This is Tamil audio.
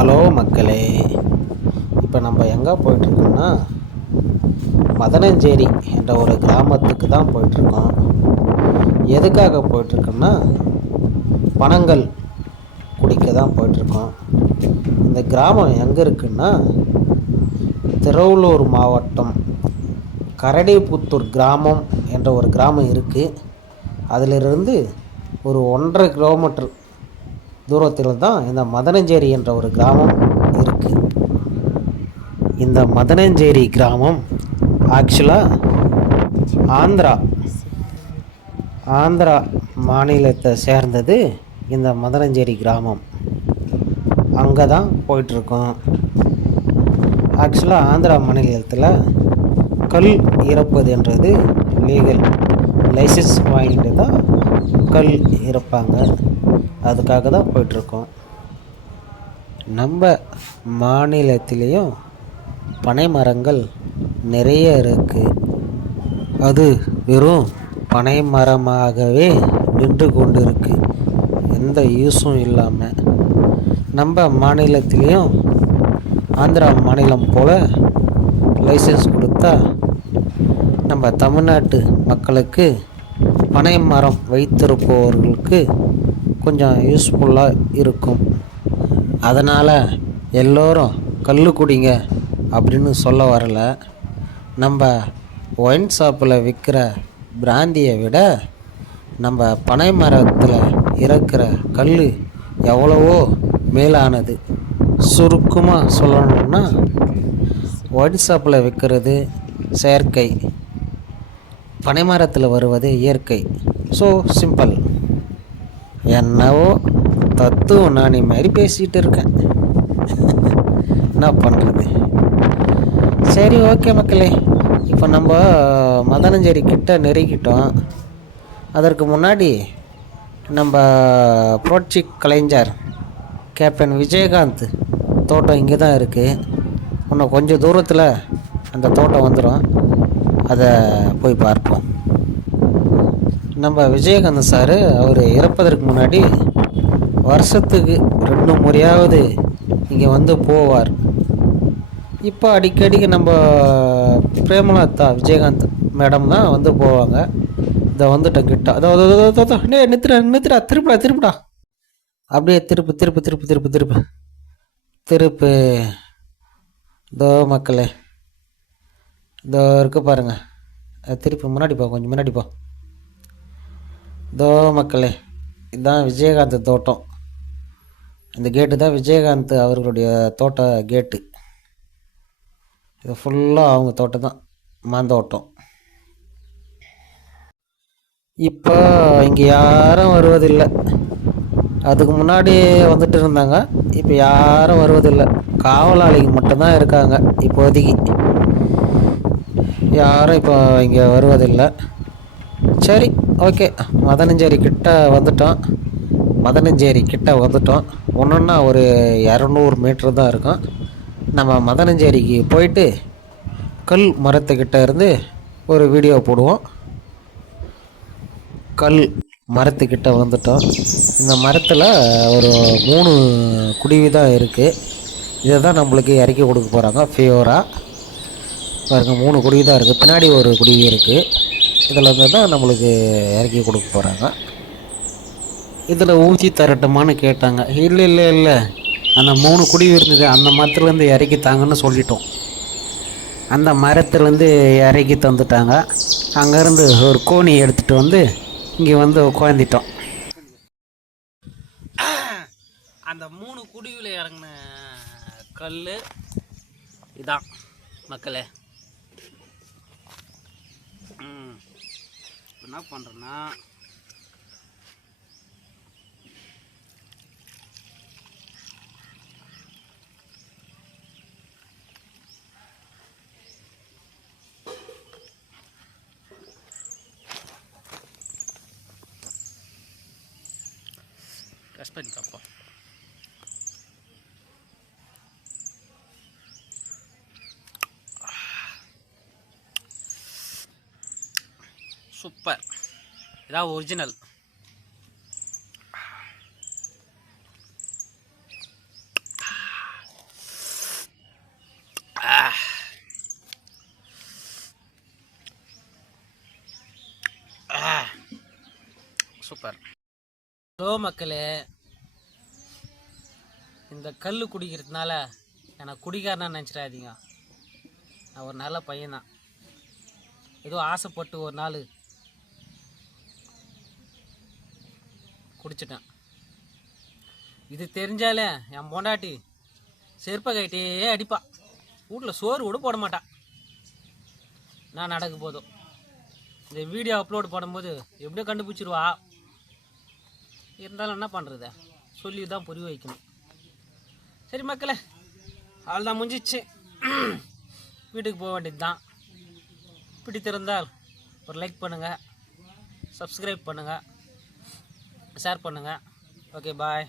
ஹலோ மக்களே, இப்போ நம்ம எங்கே போயிட்டுருக்கோம்னா மதனஞ்சேரி என்ற ஒரு கிராமத்துக்கு தான் போயிட்டுருக்கோம். எதுக்காக போயிட்டுருக்கோம்னா பனங்கள் குடிக்க தான் போயிட்டுருக்கோம். இந்த கிராமம் எங்கே இருக்குன்னா திருவள்ளூர் மாவட்டம் கரடிப்புத்தூர் கிராமம் என்ற ஒரு கிராமம் இருக்குது. அதிலிருந்து ஒரு 1.5 கிலோமீட்டர் தூரத்தில் தான் இந்த மதனஞ்சேரி என்ற ஒரு கிராமம் இருக்குது. இந்த மதனஞ்சேரி கிராமம் ஆக்சுவலாக ஆந்திரா மாநிலத்தை சேர்ந்தது. இந்த மதனஞ்சேரி கிராமம் அங்கே தான் போயிட்டுருக்கோம். ஆக்சுவலாக ஆந்திரா மாநிலத்தில் கல் இறப்பது என்றது லீகல். லைசன்ஸ் வாங்கிட்டு தான் கல் இறப்பாங்க. அதுக்காக தான் போயிட்டுருக்கோம். நம்ம மாநிலத்திலையும் பனை மரங்கள் நிறைய இருக்குது. அது வெறும் பனை மரமாகவே நின்று கொண்டு இருக்கு, எந்த யூஸும் இல்லாமல். நம்ம மாநிலத்திலையும் ஆந்திரா மாநிலம் போல் லைசன்ஸ் கொடுத்தா நம்ம தமிழ்நாட்டு மக்களுக்கு பனை மரம் வைத்திருப்பவர்களுக்கு கொஞ்சம் யூஸ்ஃபுல்லாக இருக்கும். அதனால் எல்லோரும் கல் குடிங்க அப்படின்னு சொல்ல வரல. நம்ம ஒயின் ஷாப்பில் விற்கிற பிராந்தியை விட நம்ம பனை மரத்தில் இறக்குற கல் எவ்வளவோ மேலானது. சுருக்கமாக சொல்லணும்னா ஒயின் ஷாப்பில் விற்கிறது செயற்கை, பனை மரத்தில் வருவது இயற்கை. So simple. என்னவோ தத்துவம் நான் மாதிரி பேசிகிட்டு இருக்கேன். என்ன பண்ணுறது? சரி, ஓகே மக்களே, இப்போ நம்ம மதனஞ்சேரி கிட்ட நெருங்கிட்டோம். அதற்கு முன்னாடி நம்ம புரட்சி கலைஞர் கேப்டன் விஜயகாந்த் தோட்டம் இங்கே தான் இருக்குது. இன்னும் கொஞ்சம் தூரத்தில் அந்த தோட்டம் வந்துடும். அதை போய் பார்ப்போம். நம்ம விஜயகாந்த் சார் அவர் இறப்பதற்கு முன்னாடி வருஷத்துக்கு 2 முறையாவது இங்கே வந்து போவார். இப்போ அடிக்கடிக்கு நம்ம பிரேமலதா விஜயகாந்த் மேடம் தான் வந்து போவாங்க. இதை வந்துட்டேன் கிட்ட. அதோ நிறுத்துடா, திருப்புடா, அப்படியே திருப்பு. இதோ மக்களே, இதோ இருக்கு பாருங்க. திருப்பி முன்னாடி போ, கொஞ்சம் முன்னாடி போ. இதோ மக்களே, இதுதான் விஜயகாந்த் தோட்டம். இந்த கேட்டு தான் விஜயகாந்த் அவர்களுடைய தோட்ட கேட்டு. இது ஃபுல்லாக அவங்க தோட்டம் தான், மாந்தோட்டம். இப்போ இங்கே யாரும் வருவதில்லை. அதுக்கு முன்னாடி வந்துட்டு இருந்தாங்க, இப்போ யாரும் வருவதில்லை. காவலாளிங்க மட்டும்தான் இருக்காங்க இப்போதைக்கு. யாரும் இப்போ இங்கே வருவதில்லை. சரி, ஓகே. மதனஞ்சேரி கிட்ட வந்துட்டோம். ஒன்றுன்னா ஒரு 200 மீட்ரு தான் இருக்கும். நம்ம மதனஞ்சேரிக்கு போயிட்டு கல் மரத்துக்கிட்ட இருந்து ஒரு வீடியோ போடுவோம். கல் மரத்துக்கிட்ட வந்துட்டோம். இந்த மரத்தில் ஒரு 3 குடிவி தான் இருக்குது. இதை தான் நம்மளுக்கு இறக்கி கொடுக்க போகிறாங்க ஃபேவராக. பாருங்க, 3 குடிவி தான் இருக்குது. பின்னாடி ஒரு குடிவி இருக்குது. இதில் இருந்து தான் நம்மளுக்கு இறக்கி கொடுக்க போகிறாங்க. இதில் ஊற்றி தரட்டுமான்னு கேட்டாங்க. இல்லை, அந்த 3 குடிவி இருந்தது, அந்த மரத்துலேருந்து இறக்கி தாங்கன்னு சொல்லிட்டோம். அந்த மரத்துலேருந்து இறக்கி தந்துட்டாங்க. அங்கேருந்து ஒரு கோணி எடுத்துகிட்டு வந்து இங்கே வந்து உட்காந்துட்டோம். அந்த 3 குடிவில் இறங்கின கல் இதான் மக்களே. என்ன பண்ணுறேன்னா, டெஸ்ட் பண்ணி பார்ப்போம். சூப்பர், இதான் ஒரிஜினல். இருப்பார். ஹலோ மக்களே, இந்த கல் குடிக்கிறதுனால எனக்கு குடிக்காரனா நினச்சிடாதீங்க. நான் ஒரு நல்ல பையன்தான். ஏதோ ஆசைப்பட்டு ஒரு நாள் குடிச்சிட்டேன். இது தெரிஞ்சாலே என் பொண்டாட்டி செருப்பை கைட்டே அடிப்பா. வீட்டில் சோறு கூட போட மாட்டான். நான் நடக்க போதும் இந்த வீடியோ அப்லோட் பண்ணும்போது எப்படியோ கண்டுபிடிச்சிருவா. இருந்தாலும் என்ன பண்ணுறது, சொல்லி தான் புரிய வைக்கணும். சரி மக்களே, அவ்வளோதான், முடிஞ்சிச்சு. வீட்டுக்கு போக வேண்டியது தான். பிடித்திருந்தால் ஒரு லைக் பண்ணுங்கள், சப்ஸ்கிரைப் பண்ணுங்கள், ஷேர் பண்ணுங்கள். ஓகே, பாய்.